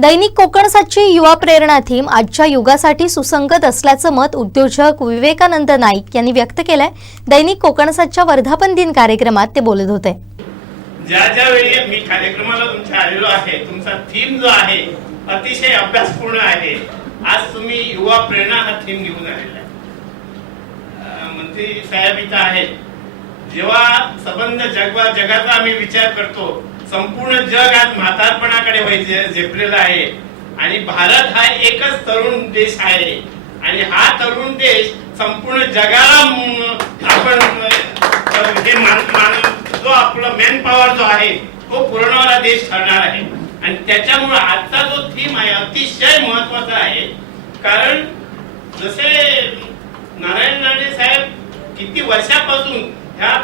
दैनिक कोकणसाची युवा प्रेरणा थीम आजच्या युगासाठी सुसंगत असल्याचं मत उद्योजक विवेकानंद नाईक यांनी व्यक्त केलंय. दैनिक कोकणसाच्या वर्धापन दिन कार्यक्रमात ते बोलत होते. ज्या ज्या वेळी मी कार्यक्रमाला तुमच्या आलेलो आहे तुमचा थीम जो आहे अतिशय अभ्यासपूर्ण आहे. आज तुम्ही युवा प्रेरणा हा थीम घेऊन आलेला मंत्री साहेब इथं आहेत. जेव्हा संबंध जगवा जगाचा आम्ही विचार करतो संपूर्ण जग आज म्हातारपणाकडे व्हायचे झेपलेला आहे. आणि भारत हा एकच तरुण देश आहे. आणि हा तरुण देश संपूर्ण जगाला आपण हे मान मान जो आपला मॅन पॉवर जो आहे तो पुरवणारा देश ठरणार आहे. आणि त्याच्यामुळे आजचा जो थीम आहे अतिशय महत्त्वाचा आहे. कारण जसे नारायण राणे साहेब किती वर्षापासून ह्या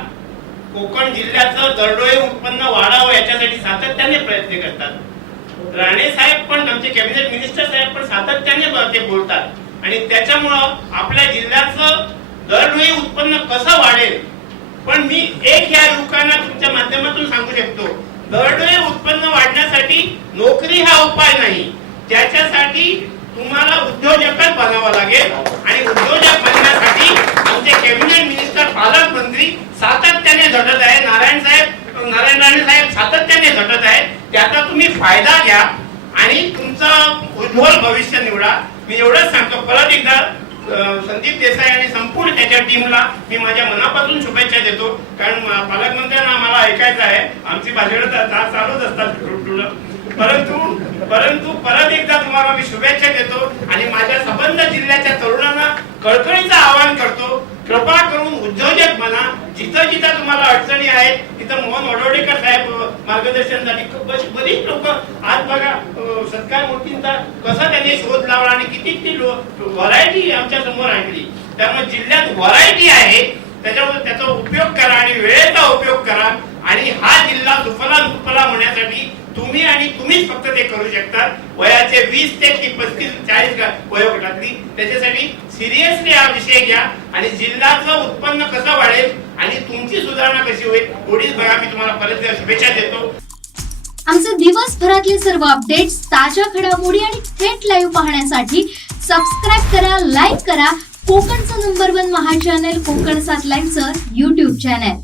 कोकण जिल्ह्याचं दरडोई उत्पन्न वाढावं याच्यासाठी सातत्याने प्रयत्न करतात. राणे साहेब पण आमचे कॅबिनेट मिनिस्टर साहेब पण सातत्याने ते बोलतात. आणि त्याच्यामुळं आपल्या जिल्ह्याचं दरडोई उत्पन्न कसं वाढेल? पण मी एक या युवकांना तुमच्या माध्यमातून सांगू शकतो. दरडोई उत्पन्न वाढण्यासाठी नोकरी हा उपाय नाही. त्याच्यासाठी तुम्हाला उद्योजकच बनावा लागेल आणि उद्योजक बनण्यासाठी आमचे कॅबिनेट मिनिस्टर पालकमंत्री सातत्याने झटत आहे नारायण साहेब नारायण राणे साहेब सातत्याने झटत आहे त्याचा तुम्ही फायदा घ्या आणि तुमचं उज्ज्वल भविष्य निवडा. मी एवढंच सांगतो. परत एकदा संदीप देसाई आणि संपूर्ण त्याच्या टीमला मी माझ्या मनापासून शुभेच्छा देतो. कारण पालकमंत्र्यांना आम्हाला ऐकायचं आहे. आमची भाषणं तर चालूच असतात परंतु परंतु परत एकदा तुम्हाला मी शुभेच्छा देतो आणि माझ्या संबंध जिल्ह्याच्या तरुणांना कळकळीचं आवाहन करतो. कृपा करून उद्योजक म्हणा जिथं जिथं तुम्हाला अडचणी आहेत तिथं मोहन वडोडेकर साहेब मार्गदर्शनासाठी खूप बरीच लोक आज बघा सत्कार मूर्तींचा कसा त्यांनी शोध लावला आणि किती किती व्हरायटी आमच्यासमोर आणली. त्यामुळे जिल्ह्यात व्हरायटी आहे त्याच्यामुळे त्याचा उपयोग करा आणि वेळेचा उपयोग करा आणि हा जिल्हा सुफला सुफला होण्यासाठी तुम्ही आणि तुम्हीच फक्त ते करू शकता. वयाचे वीस ते पस्तीस चाळीस वयोगटातली. त्याच्यासाठी सिरियसली हा विषय घ्या आणि जिल्ह्याचं उत्पन्न कसं वाढेल आणि तुमची सुधारणा कशी होईल एवढीच बघा मी तुम्हाला परत शुभेच्छा देतो. आमचे दिवसभरातले सर्व अपडेट्स ताज्या घडामोडी आणि थेट लाईव्ह पाहण्यासाठी सबस्क्राईब करा लाईक करा. कोकणचं नंबर वन महा चॅनल कोकण सात लाईनचं युट्यूब चॅनल